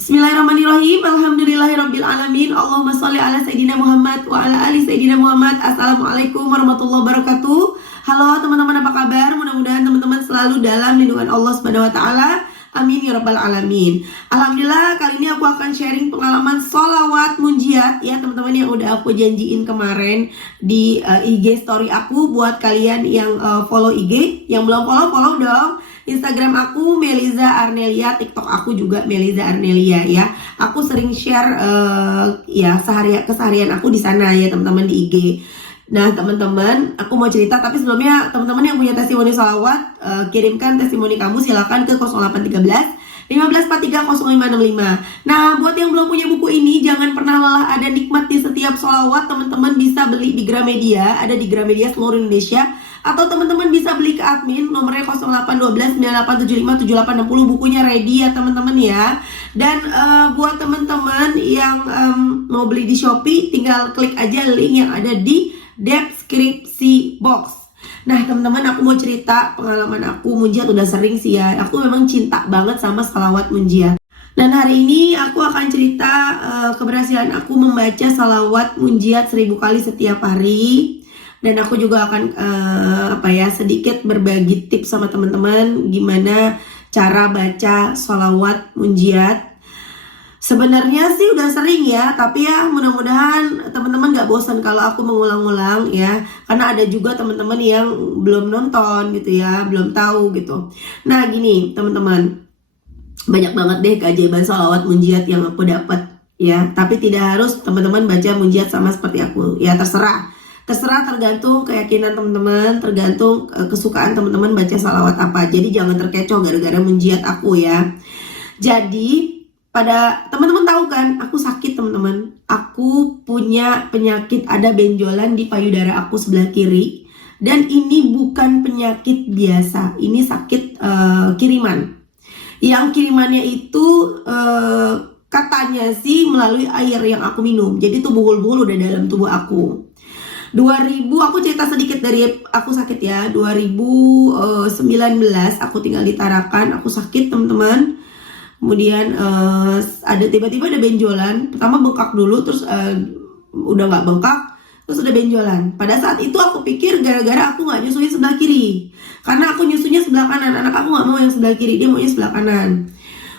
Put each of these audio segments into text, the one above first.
Bismillahirrahmanirrahim. Alhamdulillahirabbil alamin. Allahumma sholli ala sayidina Muhammad wa ala ali sayidina Muhammad. Assalamualaikum warahmatullahi wabarakatuh. Halo teman-teman, apa kabar? Mudah-mudahan teman-teman selalu dalam lindungan Allah Subhanahu wa taala. Amin ya rabbal alamin. Alhamdulillah, kali ini aku akan sharing pengalaman sholawat munjiat ya teman-teman, yang udah aku janjiin kemarin di IG story aku. Buat kalian yang follow IG, yang belum follow dong. Instagram aku Meliza Arnelia, TikTok aku juga Meliza Arnelia ya. Aku sering share ya keseharian aku di sana ya teman-teman, di IG. Nah teman-teman, aku mau cerita, tapi sebelumnya teman-teman yang punya testimoni salawat, kirimkan testimoni kamu silakan ke 0813 1543 0565. Nah, buat yang belum punya buku ini, jangan pernah lelah ada nikmat di setiap sholawat. Teman-teman bisa beli di Gramedia, ada di Gramedia seluruh Indonesia. Atau teman-teman bisa beli ke admin, nomornya 0812 9875 7860. Bukunya ready ya teman-teman ya. Dan buat teman-teman yang mau beli di Shopee, tinggal klik aja link yang ada di deskripsi box. Nah teman-teman, aku mau cerita pengalaman aku munjiat. Udah sering sih ya, aku memang cinta banget sama sholawat munjiat. Dan hari ini aku akan cerita keberhasilan aku membaca sholawat munjiat 1000 kali setiap hari. Dan aku juga akan sedikit berbagi tips sama teman-teman gimana cara baca sholawat munjiat. Sebenarnya sih udah sering ya, tapi ya mudah-mudahan teman-teman gak bosan kalau aku mengulang-ulang ya. Karena ada juga teman-teman yang belum nonton gitu ya, belum tahu gitu. Nah gini teman-teman, banyak banget deh keajaiban sholawat munjiat yang aku dapat ya. Tapi tidak harus teman-teman baca munjiat sama seperti aku ya, terserah, tergantung keyakinan teman-teman, tergantung kesukaan teman-teman baca sholawat apa. Jadi jangan terkecoh gara-gara munjiat aku ya. Jadi pada teman-teman tahu kan, aku sakit teman-teman. Aku punya penyakit, ada benjolan di payudara aku sebelah kiri. Dan ini bukan penyakit biasa, ini sakit kiriman. Yang kirimannya itu katanya sih melalui air yang aku minum. Jadi tuh buhul-buhul udah dalam tubuh aku. 2000, aku cerita sedikit dari aku sakit ya. 2019 aku tinggal di Tarakan, aku sakit teman-teman. Kemudian ada tiba-tiba ada benjolan. Pertama bengkak dulu, terus udah nggak bengkak, terus udah benjolan. Pada saat itu aku pikir gara-gara aku nggak nyusuin sebelah kiri, karena aku nyusunya sebelah kanan. Anak aku nggak mau yang sebelah kiri, dia maunya sebelah kanan.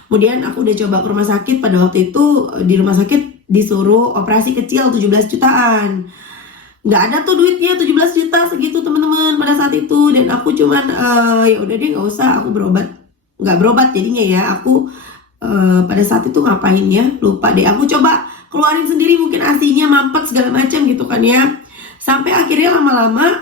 Kemudian aku udah coba ke rumah sakit. Pada waktu itu di rumah sakit disuruh operasi kecil 17 jutaan. Nggak ada tuh duitnya 17 juta segitu teman-teman pada saat itu. Dan aku cuman ya udah deh nggak usah, aku nggak berobat jadinya ya. Aku pada saat itu ngapain ya, lupa deh. Aku coba keluarin sendiri, mungkin asinya mampet segala macam gitu kan ya. Sampai akhirnya lama-lama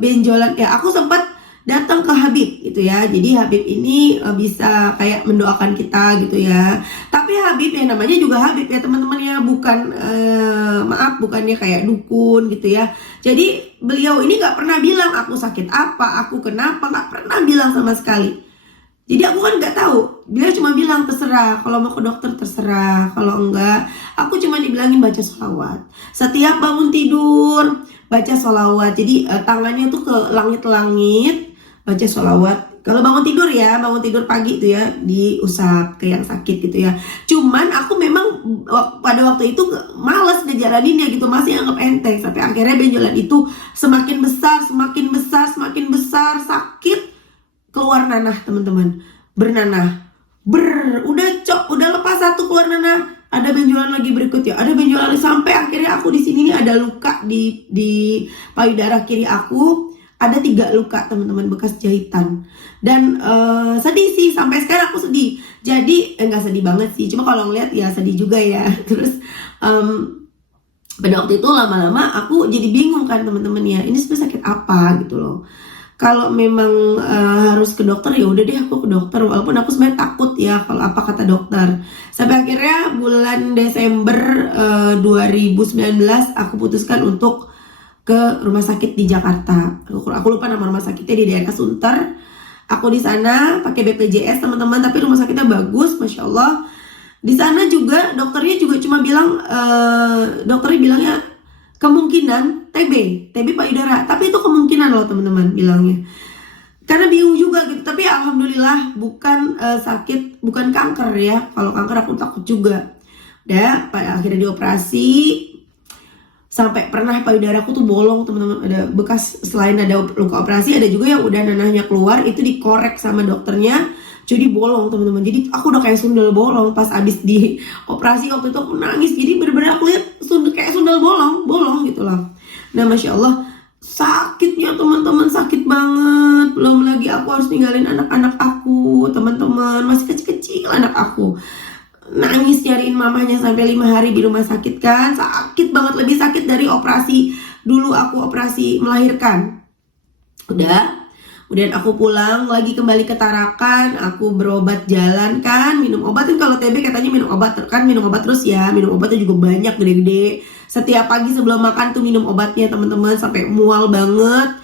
benjolan ya. Aku sempat datang ke Habib gitu ya. Jadi Habib ini bisa kayak mendoakan kita gitu ya. Tapi Habib yang namanya juga Habib ya teman-teman ya, bukan bukannya kayak dukun gitu ya. Jadi beliau ini nggak pernah bilang aku sakit apa, aku kenapa, nggak pernah bilang sama sekali. Jadi aku kan nggak tahu. Beliau cuma bilang terserah, kalau mau ke dokter terserah, kalau enggak aku cuma dibilangin baca sholawat. Setiap bangun tidur baca sholawat. Jadi tangannya tuh ke langit-langit baca sholawat. Kalau bangun tidur ya, bangun tidur pagi tuh ya, diusap ke yang sakit gitu ya. Cuman aku memang pada waktu itu malas ngejalaninnya gitu, masih anggap enteng. Sampai akhirnya benjolan itu semakin besar, sakit. Keluar nanah teman-teman, bernanah, udah lepas satu keluar nanah, ada benjolan lagi berikutnya, ada benjolan lagi, sampai akhirnya aku di sini nih ada luka di payudara kiri aku, ada 3 luka teman-teman, bekas jahitan. Dan sedih sih, sampai sekarang aku sedih. Jadi nggak sedih banget sih, cuma kalau ngeliat ya sedih juga ya. Terus pada waktu itu lama-lama aku jadi bingung kan teman-teman ya, ini sebenarnya sakit apa gitu loh. Kalau memang harus ke dokter ya udah deh aku ke dokter, walaupun aku sebenarnya takut ya kalau apa kata dokter. Sampai akhirnya bulan Desember 2019 aku putuskan untuk ke rumah sakit di Jakarta. Aku lupa nama rumah sakitnya, di daerah Sunter. Aku di sana pakai BPJS teman-teman, tapi rumah sakitnya bagus, masya Allah. Di sana juga dokternya juga cuma bilang, dokternya bilangnya kemungkinan TB payudara, tapi itu kemungkinan loh teman-teman bilangnya. karena bingung juga gitu. Tapi alhamdulillah bukan sakit, bukan kanker ya. Kalau kanker aku takut juga. Udah pada akhirnya dioperasi. Sampai pernah payudaraku tuh bolong teman-teman, ada bekas, selain ada luka operasi ada juga yang udah nanahnya keluar, itu dikorek sama dokternya jadi bolong teman-teman. Jadi aku udah kayak sundel bolong pas abis di operasi. Waktu itu aku nangis, jadi bener-bener aku lihat kayak sundel bolong gitu loh. Nah Masya Allah sakitnya teman-teman, sakit banget. Belum lagi aku harus ninggalin anak-anak aku teman-teman, masih kecil-kecil anak aku. Nangis nyariin mamahnya sampai 5 hari di rumah sakit kan. Sakit banget, lebih sakit dari operasi dulu aku operasi melahirkan. Kemudian aku pulang lagi kembali ke Tarakan. Aku berobat jalan kan, minum obat kan. Kalau TB katanya minum obat kan, minum obat terus ya. Minum obatnya juga banyak, gede-gede. Setiap pagi sebelum makan tuh minum obatnya teman-teman, sampai mual banget.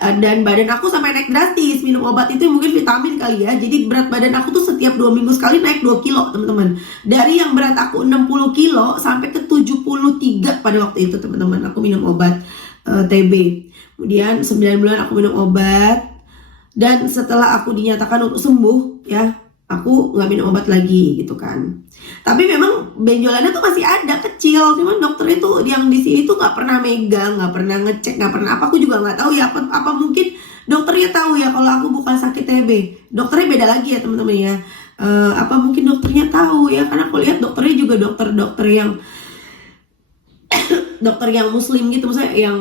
Dan badan aku sampai naik drastis. Minum obat itu mungkin vitamin kali ya. Jadi berat badan aku tuh setiap 2 minggu sekali naik 2 kilo teman-teman. Dari yang berat aku 60 kilo sampai ke 73 pada waktu itu teman-teman. Aku minum obat TB. Kemudian 9 bulan aku minum obat. Dan setelah aku dinyatakan untuk sembuh ya, aku nggak minum obat lagi gitu kan. Tapi memang benjolannya tuh masih ada kecil. Cuman dokter itu yang di sini tuh nggak pernah megang, nggak pernah ngecek, nggak pernah apa. Aku juga nggak tahu ya apa mungkin dokternya tahu ya kalau aku bukan sakit TB. Dokternya beda lagi ya teman-teman ya. Apa mungkin dokternya tahu ya, karena aku lihat dokternya juga dokter yang dokter yang muslim gitu, maksudnya yang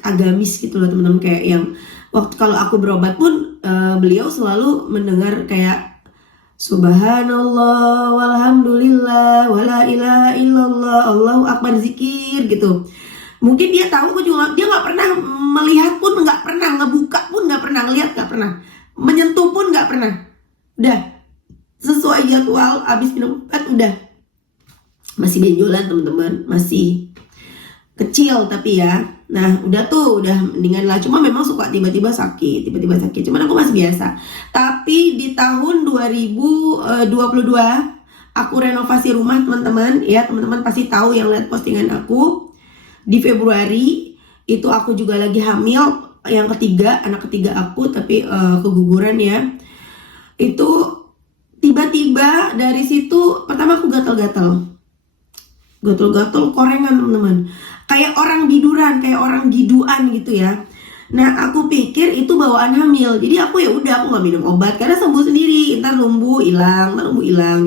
agamis gitu loh teman-teman. Kayak yang waktu kalau aku berobat pun beliau selalu mendengar kayak Subhanallah, walhamdulillah, wala ilaha illallah, Allahu akbar, zikir gitu. Mungkin dia tahu, aku juga, dia nggak pernah melihat pun, nggak pernah ngebuka pun, nggak pernah ngelihat, nggak pernah menyentuh pun, nggak pernah. Udah sesuai jadwal, abis minum obat udah. Masih benjolan teman-teman, masih kecil tapi ya. Nah udah mendingan lah. Cuma memang suka tiba-tiba sakit. Cuman aku masih biasa. Tapi di tahun 2022 aku renovasi rumah teman-teman. Ya teman-teman pasti tahu yang lihat postingan aku. Di Februari itu aku juga lagi hamil yang ketiga, anak ketiga aku, tapi keguguran ya. Itu tiba-tiba dari situ pertama aku gatal-gatal korengan teman-teman. Kayak orang biduran, kayak orang giduan gitu ya. Nah aku pikir itu bawaan hamil. Jadi aku ya udah, aku nggak minum obat karena sembuh sendiri. Ntar numbuh hilang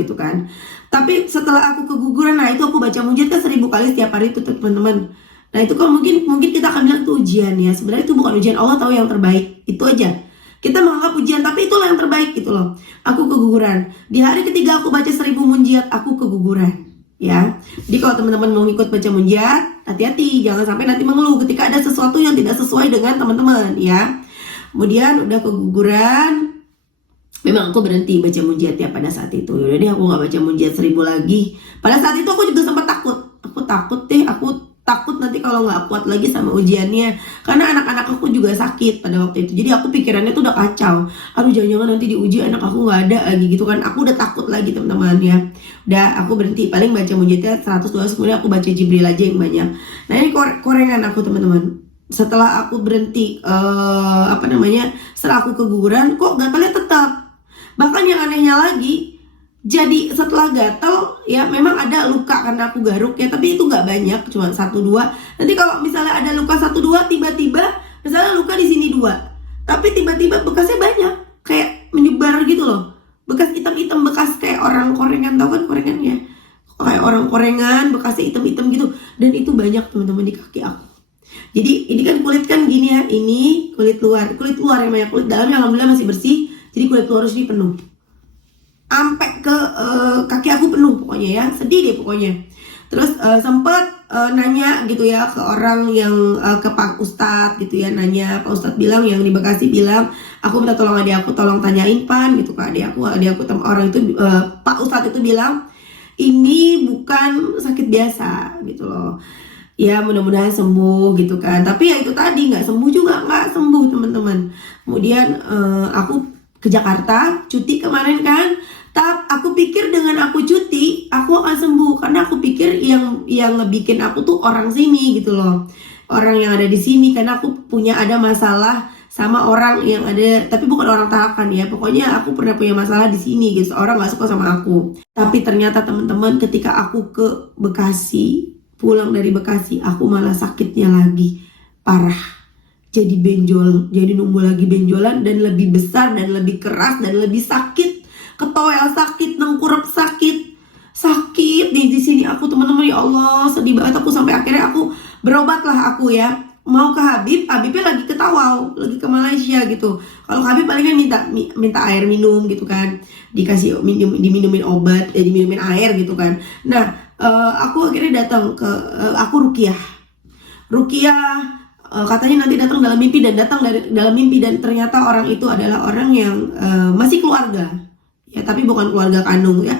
gitu kan. Tapi setelah aku keguguran, nah itu aku baca mujizat kan 1000 kali setiap hari itu teman-teman. Nah itu kan mungkin kita akan bilang itu ujian ya. Sebenarnya itu bukan ujian, Allah tahu yang terbaik. Itu aja. Kita menganggap ujian, tapi itulah yang terbaik gitu loh. Aku keguguran. Di hari ketiga aku baca 1000 munjiat, aku keguguran. Ya, jadi kalau teman-teman mau ikut baca munjiat, hati-hati, jangan sampai nanti mengeluh ketika ada sesuatu yang tidak sesuai dengan teman-teman ya. Kemudian udah keguguran, memang aku berhenti baca munjiat ya pada saat itu. Yaudah deh, aku nggak baca munjiat 1000 lagi. Pada saat itu aku juga sempat takut. Aku takut nanti kalau nggak kuat lagi sama ujiannya, karena anak-anak aku juga sakit pada waktu itu. Jadi aku pikirannya tuh udah kacau. Aduh jangan-jangan nanti diuji anak aku nggak ada lagi gitu kan. Aku udah takut lagi teman-teman ya. Udah aku berhenti, paling baca munjiatnya 100-200, kemudian aku baca Jibril aja yang banyak. Nah ini korengan aku teman-teman. Setelah aku berhenti setelah aku keguguran, kok gatalnya tetap. Bahkan yang anehnya lagi, jadi setelah gatal ya memang ada luka karena aku garuk ya, tapi itu nggak banyak, cuma 1-2. Nanti kalau misalnya ada luka 1-2, tiba-tiba misalnya luka di sini 2, tapi tiba-tiba bekasnya banyak, kayak menyebar gitu loh, bekas hitam-hitam, bekas kayak orang korengan, tau kan korengannya, kayak orang korengan, bekasnya hitam-hitam gitu, dan itu banyak teman-teman di kaki aku. Jadi ini kan kulit kan gini ya, ini kulit luar yang banyak, kulit dalamnya alhamdulillah masih bersih, jadi kulit luar sini penuh. Sampai ke kaki aku penuh pokoknya ya, sedih deh pokoknya. Terus sempat nanya gitu ya ke orang yang ke Pak Ustadz gitu ya, nanya, Pak Ustadz bilang, yang di Bekasi bilang, aku minta tolong adik aku, tolong tanyain Pan gitu ke adik aku orang itu, Pak Ustadz itu bilang ini bukan sakit biasa gitu loh. Ya mudah-mudahan sembuh gitu kan. Tapi ya itu tadi, nggak sembuh juga, nggak sembuh teman-teman. Kemudian aku ke Jakarta cuti kemarin kan. Aku pikir dengan aku cuti aku akan sembuh, karena aku pikir yang ngebikin aku tuh orang sini gitu loh, orang yang ada di sini, karena aku punya ada masalah sama orang yang ada, tapi bukan orang Tarakan ya. Pokoknya aku pernah punya masalah di sini gitu. Orang nggak suka sama aku. Tapi ternyata teman-teman, ketika aku ke Bekasi, pulang dari Bekasi, aku malah sakitnya lagi parah. Jadi benjol, jadi numbuh lagi benjolan dan lebih besar dan lebih keras dan lebih sakit. Ketoel sakit, nengkurep sakit. Sakit di sini aku teman-teman, ya Allah, sedih banget aku. Sampai akhirnya aku berobat lah aku ya. Mau ke Habibnya lagi ke Tawau, lagi ke Malaysia gitu. Kalau Habib palingan minta air minum gitu kan, dikasih diminumin obat, diminumin air gitu kan. Nah, aku akhirnya datang ke aku Rukiah, katanya nanti datang dalam mimpi, dan datang dalam mimpi, dan ternyata orang itu adalah orang yang masih keluarga ya, tapi bukan keluarga kandung ya.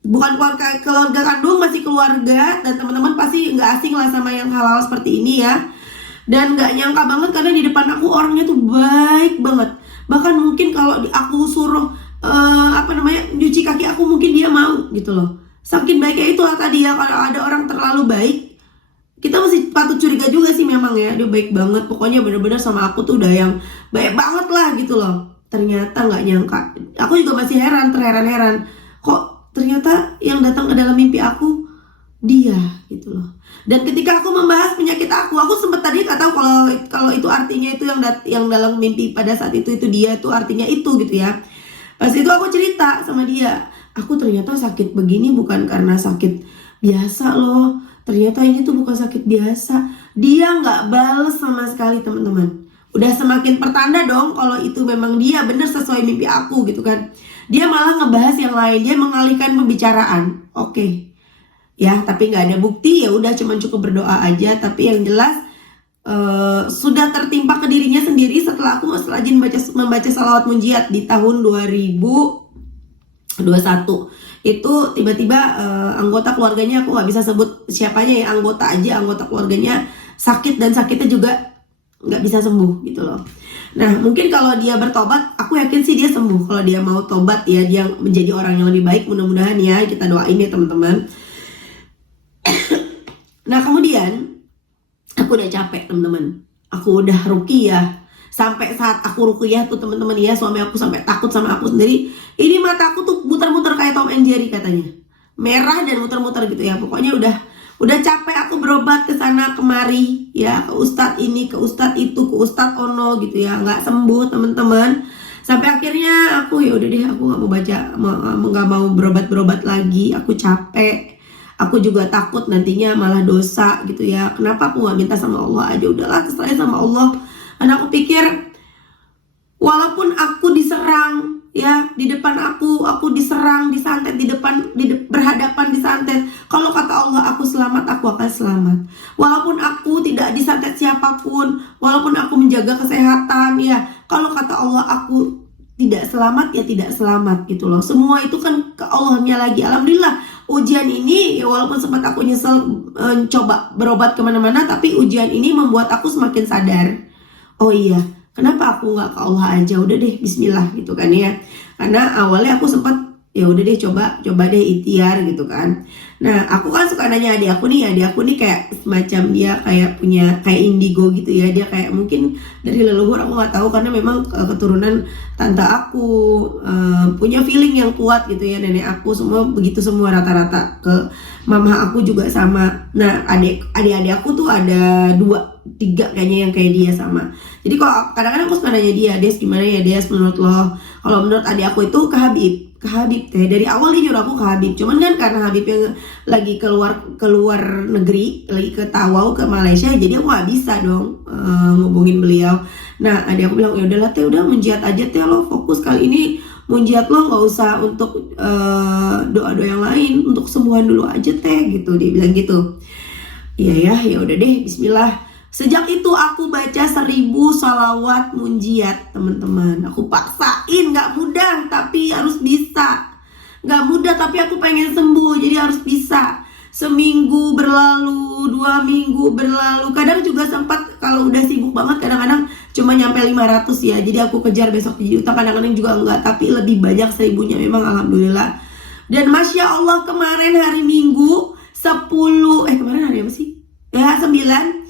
Bukan keluarga kandung, masih keluarga, dan teman-teman pasti nggak asing lah sama yang halal seperti ini ya. Dan nggak nyangka banget karena di depan aku orangnya tuh baik banget. Bahkan mungkin kalau aku suruh nyuci kaki aku, mungkin dia mau gitu loh. Saking baiknya itulah tadi ya, kalau ada orang terlalu baik, kita masih patut curiga juga sih memang ya. Dia baik banget, pokoknya bener-bener sama aku tuh udah yang baik banget lah gitu loh. Ternyata nggak nyangka. Aku juga masih terheran-heran. Kok ternyata yang datang ke dalam mimpi aku dia gitu loh. Dan ketika aku membahas penyakit aku sempat tadi nggak tahu kalau itu artinya itu yang dalam mimpi pada saat itu dia tuh artinya itu gitu ya. Pas itu aku cerita sama dia, aku ternyata sakit begini bukan karena sakit biasa loh. Ternyata ini tuh bukan sakit biasa. Dia nggak bales sama sekali teman-teman. Udah semakin pertanda dong kalau itu memang dia bener sesuai mimpi aku gitu kan. Dia malah ngebahas yang lain, dia mengalihkan pembicaraan. Oke. Ya, tapi nggak ada bukti, ya udah cuman cukup berdoa aja. Tapi yang jelas sudah tertimpa ke dirinya sendiri setelah aku rajin membaca salawat munjiat di tahun 2021. Itu tiba-tiba anggota keluarganya, aku nggak bisa sebut siapanya ya, anggota keluarganya sakit, dan sakitnya juga nggak bisa sembuh gitu loh. Nah, mungkin kalau dia bertobat, aku yakin sih dia sembuh. Kalau dia mau tobat ya, dia menjadi orang yang lebih baik, mudah-mudahan ya, kita doain ya teman-teman. Nah, kemudian aku udah capek teman-teman. Aku udah ruqyah. Sampai saat aku ruqyah tuh teman-teman ya, suami aku sampai takut sama aku sendiri. Ini mata aku tuh muter-muter kayak Tom and Jerry katanya. Merah dan muter-muter gitu ya. Pokoknya udah capek aku berobat ke sana kemari ya, ke ustadz ini, ke ustadz itu, ke ustadz ono gitu ya, nggak sembuh teman-teman. Sampai akhirnya aku ya udah deh, aku nggak mau berobat lagi. Aku capek. Aku juga takut nantinya malah dosa gitu ya. Kenapa aku gak minta sama Allah aja? Udahlah, terserah sama Allah. Karena aku pikir walaupun aku diserang ya, di depan aku diserang, disantet berhadapan disantet. Kalau kata Allah aku selamat, aku akan selamat. Walaupun aku tidak disantet siapapun, walaupun aku menjaga kesehatan ya, kalau kata Allah aku tidak selamat ya tidak selamat gitu loh. Semua itu kan ke Allahnya lagi. Alhamdulillah ujian ini ya, walaupun sempat aku nyesel coba berobat kemana-mana, tapi ujian ini membuat aku semakin sadar. Oh iya, kenapa aku nggak ke Allah aja? Udah deh bismillah gitu kan ya. Karena awalnya aku sempat ya udah deh coba deh ikhtiar gitu kan. Nah, aku kan suka nanya adik aku nih kayak semacam dia kayak punya kayak indigo gitu ya. Dia kayak mungkin dari leluhur, aku nggak tahu, karena memang keturunan tante aku punya feeling yang kuat gitu ya. Nenek aku semua begitu, semua rata-rata. Ke mama aku juga sama. Nah, adik-adik aku tuh ada 2-3 kayaknya yang kayak dia sama. Jadi kalau kadang-kadang aku suka nanya dia, Des gimana ya Des menurut lo? Kalau menurut adik aku itu ke Habib teh. Dari awal dia nyuruh aku ke Habib. Cuman kan karena Habib yang lagi keluar negeri, lagi ke Tawau, ke Malaysia, jadi aku gak bisa dong ngubungin beliau. Nah, adik aku bilang, ya udahlah teh, udah munjiat aja teh, lo fokus kali ini munjiat lo, nggak usah untuk doa-doa yang lain, untuk sembuhan dulu aja teh gitu. Dia bilang gitu. Iya ya udah deh, bismillah. Sejak itu aku baca 1000 sholawat munjiat teman-teman. Aku paksain, gak mudah tapi harus bisa. Gak mudah tapi aku pengen sembuh, jadi harus bisa. Seminggu berlalu, 2 minggu berlalu. Kadang juga sempat kalau udah sibuk banget, kadang-kadang cuma nyampe 500 ya. Jadi aku kejar besok jadi utang, kadang-kadang juga enggak. Tapi lebih banyak 1000-nya memang, alhamdulillah. Dan Masya Allah kemarin hari Minggu 10, kemarin hari apa sih? Ya 9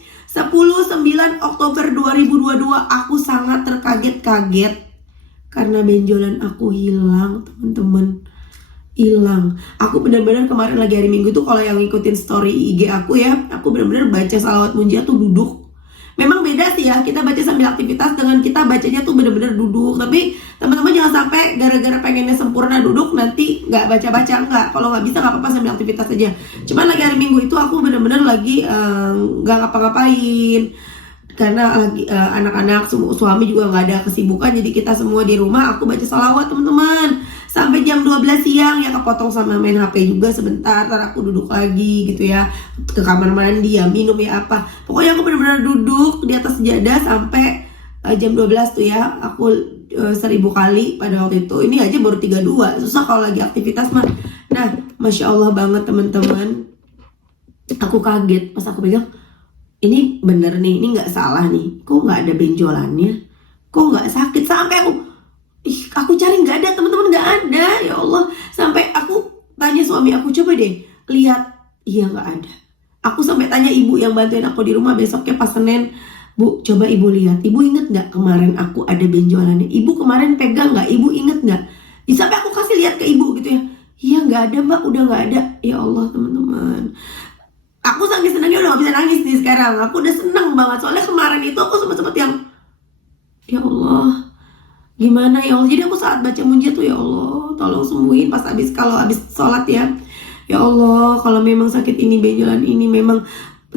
Oktober 2022 aku sangat kaget karena benjolan aku hilang, teman-teman. Hilang. Aku benar-benar kemarin lagi hari Minggu tuh, kalau yang ngikutin story IG aku ya, aku benar-benar baca salawat munjiat tuh duduk. Memang beda sih ya, kita baca sambil aktivitas dengan kita bacanya tuh benar-benar duduk. Tapi teman-teman jangan sampai gara-gara pengennya sempurna duduk nanti nggak baca-baca, enggak. Kalau nggak bisa nggak apa-apa sambil aktivitas aja. Cuman lagi hari Minggu itu aku benar-benar lagi nggak ngapa-ngapain karena lagi anak-anak, suami juga nggak ada kesibukan, jadi kita semua di rumah. Aku baca salawat teman-teman sampai jam 12 siang ya, kepotong sama main HP juga sebentar. Ntar aku duduk lagi gitu ya, ke kamar mandi ya, minum ya apa. Pokoknya aku benar-benar duduk di atas sejadah sampai jam 12 tuh ya. Aku 1000 kali pada waktu itu. Ini aja baru 32, susah kalau lagi aktivitas mah. Nah, Masya Allah banget teman-teman. Aku kaget pas aku pegang, ini bener nih, ini nggak salah nih. Kok nggak ada benjolannya? Kok nggak sakit? Sampai aku cari nggak ada teman-teman, nggak ada. Ya Allah, sampai aku tanya suami aku, coba deh lihat. Iya nggak ada. Aku sampai tanya ibu yang bantuin aku di rumah besoknya pas Senin, Bu, coba ibu lihat. Ibu inget nggak kemarin aku ada benjolannya? Ibu kemarin pegang nggak? Ibu inget nggak? Sampai aku kasih lihat ke ibu gitu ya. Iya nggak ada mbak, udah nggak ada. Ya Allah teman-teman, aku saking senangnya udah gak bisa nangis nih sekarang. Aku udah seneng banget. Soalnya kemarin itu aku sempet yang, ya Allah, gimana ya Allah. Jadi aku saat baca munjiat tuh, ya Allah, tolong sembuhin pas kalau habis sholat ya. Ya Allah, kalau memang sakit ini, benjolan ini memang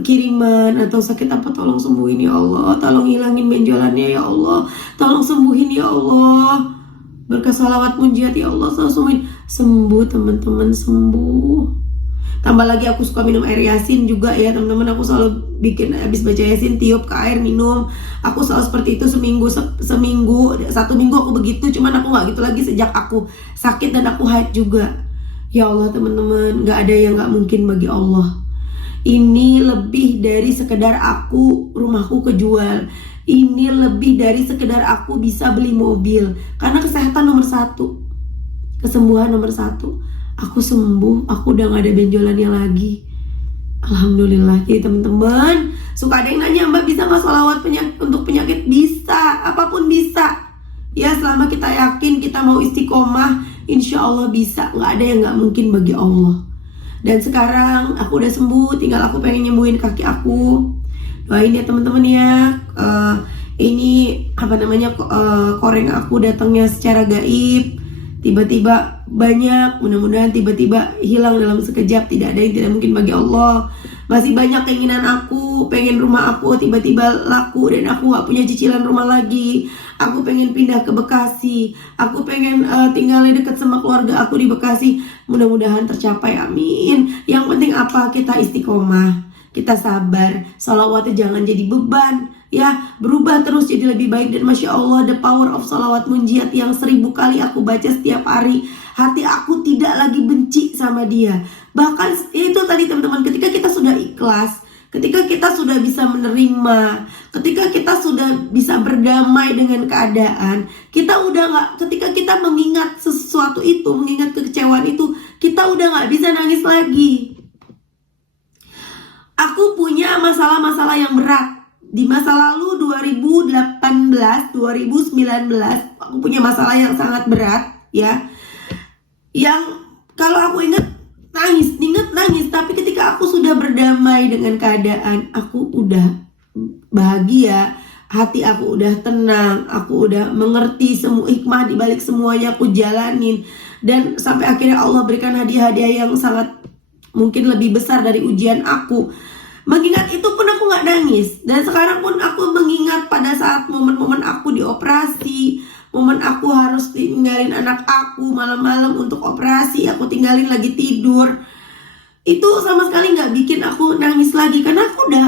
kiriman atau sakit apa, tolong sembuhin ya Allah. Tolong hilangin benjolannya ya Allah. Tolong sembuhin ya Allah. Berkah salawat munjiat ya Allah, tolong sembuhin. Sembuh teman-teman, sembuh. Tambah lagi aku suka minum air yasin juga ya teman-teman. Aku selalu bikin habis baca yasin, tiup ke air, minum. Aku selalu seperti itu seminggu. 1 minggu aku begitu. Cuman aku gak gitu lagi sejak aku sakit dan aku haid juga. Ya Allah teman-teman, gak ada yang gak mungkin bagi Allah. Ini lebih dari sekedar aku rumahku kejual. Ini lebih dari sekedar aku bisa beli mobil. Karena kesehatan nomor 1, kesembuhan nomor 1. Aku sembuh, aku udah gak ada benjolannya lagi. Alhamdulillah. Jadi teman-teman, suka ada yang nanya, Mbak bisa gak sholawat untuk penyakit? Bisa, apapun bisa. Ya selama kita yakin, kita mau istiqomah, insya Allah bisa. Gak ada yang gak mungkin bagi Allah. Dan sekarang aku udah sembuh, tinggal aku pengen nyembuhin kaki aku. Doain ya teman-teman ya. Ini koreng aku datangnya secara gaib, tiba-tiba banyak, mudah-mudahan tiba-tiba hilang dalam sekejap. Tidak ada yang tidak mungkin bagi Allah. Masih banyak keinginan aku, pengen rumah aku tiba-tiba laku dan aku gak punya cicilan rumah lagi. Aku pengen pindah ke Bekasi. Aku pengen tinggalnya dekat sama keluarga aku di Bekasi. Mudah-mudahan tercapai, amin. Yang penting apa? Kita istiqomah, kita sabar. Sholawatnya jangan jadi beban ya, berubah terus jadi lebih baik. Dan Masya Allah, the power of sholawat munjiat yang 1000 kali aku baca setiap hari, hati aku tidak lagi benci sama dia. Bahkan itu tadi teman-teman, ketika kita sudah ikhlas, ketika kita sudah bisa menerima, ketika kita sudah bisa berdamai dengan keadaan, kita udah gak, ketika kita mengingat sesuatu itu, mengingat kekecewaan itu, kita udah gak bisa nangis lagi. Aku punya masalah-masalah yang berat. Di masa lalu 2018, 2019, aku punya masalah yang sangat berat ya. Yang kalau aku ingat nangis, tapi ketika aku sudah berdamai dengan keadaan, aku udah bahagia, hati aku udah tenang, aku udah mengerti semua hikmah di balik semuanya, aku jalanin. Dan sampai akhirnya Allah berikan hadiah-hadiah yang sangat mungkin lebih besar dari ujian aku. Mengingat itu pun aku gak nangis. Dan sekarang pun aku mengingat pada saat momen-momen aku dioperasi, momen aku harus tinggalin anak aku malam-malam untuk operasi, aku tinggalin lagi tidur. Itu sama sekali gak bikin aku nangis lagi, karena aku udah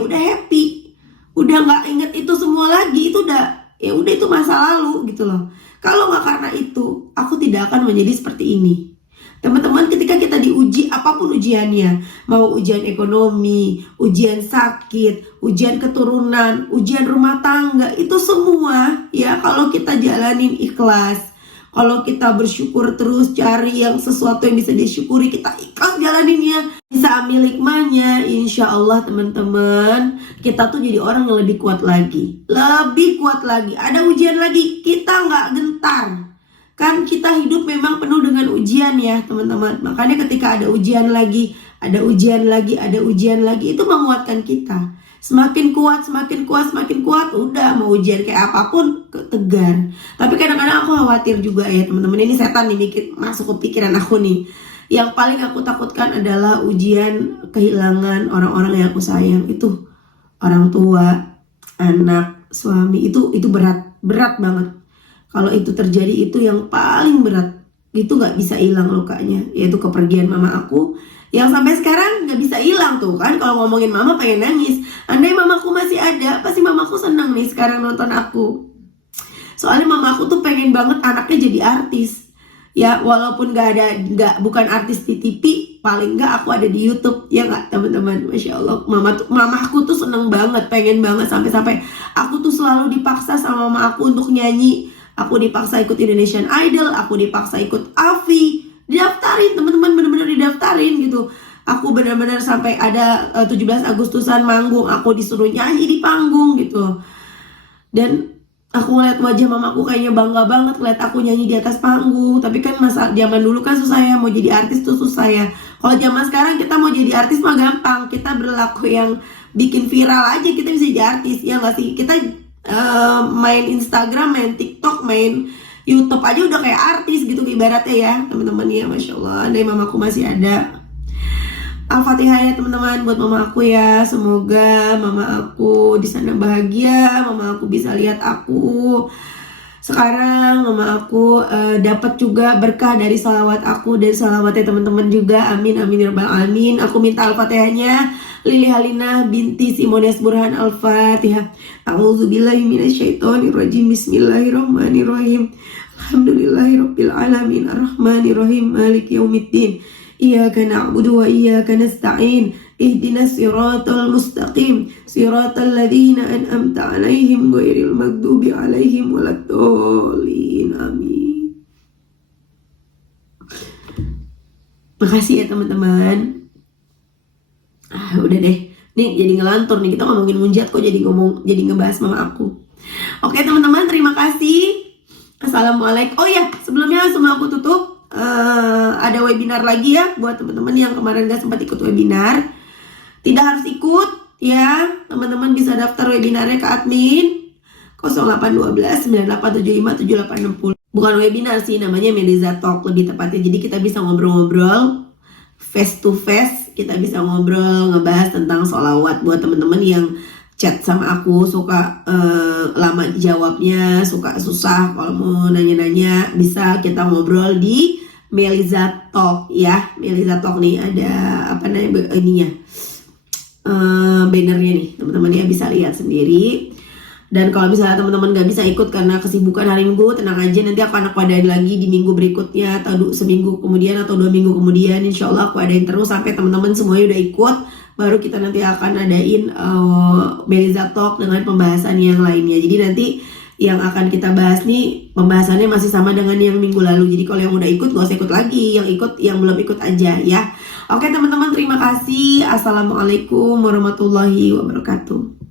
udah happy, udah gak inget itu semua lagi. Itu udah, ya udah, itu masa lalu gitu loh. Kalau gak karena itu, aku tidak akan menjadi seperti ini. Teman-teman, ketika kita diuji, apapun ujiannya, mau ujian ekonomi, ujian sakit, ujian keturunan, ujian rumah tangga, itu semua ya, kalau kita jalanin ikhlas, kalau kita bersyukur terus, cari yang sesuatu yang bisa disyukuri, kita ikhlas jalaninnya, bisa ambil hikmahnya. Insya Allah teman-teman, kita tuh jadi orang yang lebih kuat lagi. Lebih kuat lagi. Ada ujian lagi, kita nggak gentar. Kan kita hidup memang penuh dengan ujian ya teman-teman. Makanya ketika ada ujian lagi, ada ujian lagi, ada ujian lagi, itu menguatkan kita. Semakin kuat, semakin kuat, semakin kuat. Udah mau ujian kayak apapun tegar. Tapi kadang-kadang aku khawatir juga ya teman-teman. Ini setan nih masuk ke pikiran aku nih. Yang paling aku takutkan adalah ujian kehilangan orang-orang yang aku sayang. Itu orang tua, anak, suami. Itu berat banget. Kalau itu terjadi, itu yang paling berat. Itu gak bisa hilang lukanya, yaitu kepergian mama aku, yang sampai sekarang gak bisa hilang tuh kan. Kalau ngomongin mama pengen nangis. Andai mamaku masih ada, pasti mamaku senang nih sekarang nonton aku. Soalnya mamaku tuh pengen banget anaknya jadi artis. Ya walaupun bukan artis di TV, paling gak aku ada di YouTube. Ya gak teman-teman, Masya Allah. Mamaku tuh seneng banget, pengen banget. Sampai-sampai aku tuh selalu dipaksa sama mama aku untuk nyanyi. Aku dipaksa ikut Indonesian Idol, aku dipaksa ikut AVI, didaftarin teman-teman, bener-bener didaftarin gitu. Aku benar-benar sampai ada 17 Agustusan manggung, aku disuruh nyanyi di panggung gitu. Dan aku ngeliat wajah mamaku kayaknya bangga banget ngeliat aku nyanyi di atas panggung. Tapi kan masa zaman dulu kan susah ya, mau jadi artis tuh susah ya. Kalau zaman sekarang kita mau jadi artis mah gampang, kita berlaku yang bikin viral aja kita bisa jadi artis, ya nggak sih? Kita main Instagram, main TikTok, main YouTube aja udah kayak artis gitu ibaratnya ya teman-teman ya. Masya Allah, andai mamaku masih ada. Al-Fatihah ya teman-teman buat mama aku ya. Semoga mama aku di sana bahagia, mama aku bisa lihat aku sekarang, mama aku dapat juga berkah dari salawat aku dan salawatnya teman-teman juga. Amin amin ya rabbal alamin. Aku minta Al-Fatihahnya Lili Halinah binti Simones Burhan. Al-Fatihah. A'udzubillahi minasyaitonirrajim. Bismillahirrahmanirrahim. Alhamdulillahirabbil alamin arrahmanirrahim maliki yaumiddin. Iyyaka na'budu wa iyyaka nasta'in. Ihdinas siratal mustaqim. Siratal ladzina an'amta 'alaihim ghairil maghdubi alaihim waladdallin. Amin. Makasih ya teman-teman. Udah deh. Nih jadi ngelantur nih, kita ngomongin munjat kok jadi ngebahas mama aku. Oke teman-teman, terima kasih. Assalamualaikum. Oh ya, sebelum aku tutup, ada webinar lagi ya buat teman-teman yang kemarin gak sempat ikut webinar. Tidak harus ikut ya, teman-teman bisa daftar webinarnya ke admin 0812 9875 7860. Bukan webinar sih, namanya Meliza Talk lebih tepatnya. Jadi kita bisa ngobrol-ngobrol face to face, kita bisa ngobrol ngebahas tentang sholawat. Buat teman-teman yang chat sama aku suka lama jawabnya, suka susah kalau mau nanya-nanya, bisa kita ngobrol di Meliza Talk ya. Meliza Talk nih ada apa namanya ininya, bannernya nih teman-teman ya, bisa lihat sendiri. Dan kalau misalnya teman-teman gak bisa ikut karena kesibukan hari Minggu, tenang aja, nanti aku adain lagi di minggu berikutnya atau seminggu kemudian atau 2 minggu kemudian. Insya Allah aku adain terus sampai teman-teman semuanya udah ikut. Baru kita nanti akan adain Meliza Talk dengan pembahasan yang lainnya. Jadi nanti yang akan kita bahas nih pembahasannya masih sama dengan yang minggu lalu. Jadi kalau yang udah ikut gak usah ikut lagi, yang belum ikut aja ya. Oke teman-teman, terima kasih. Assalamualaikum warahmatullahi wabarakatuh.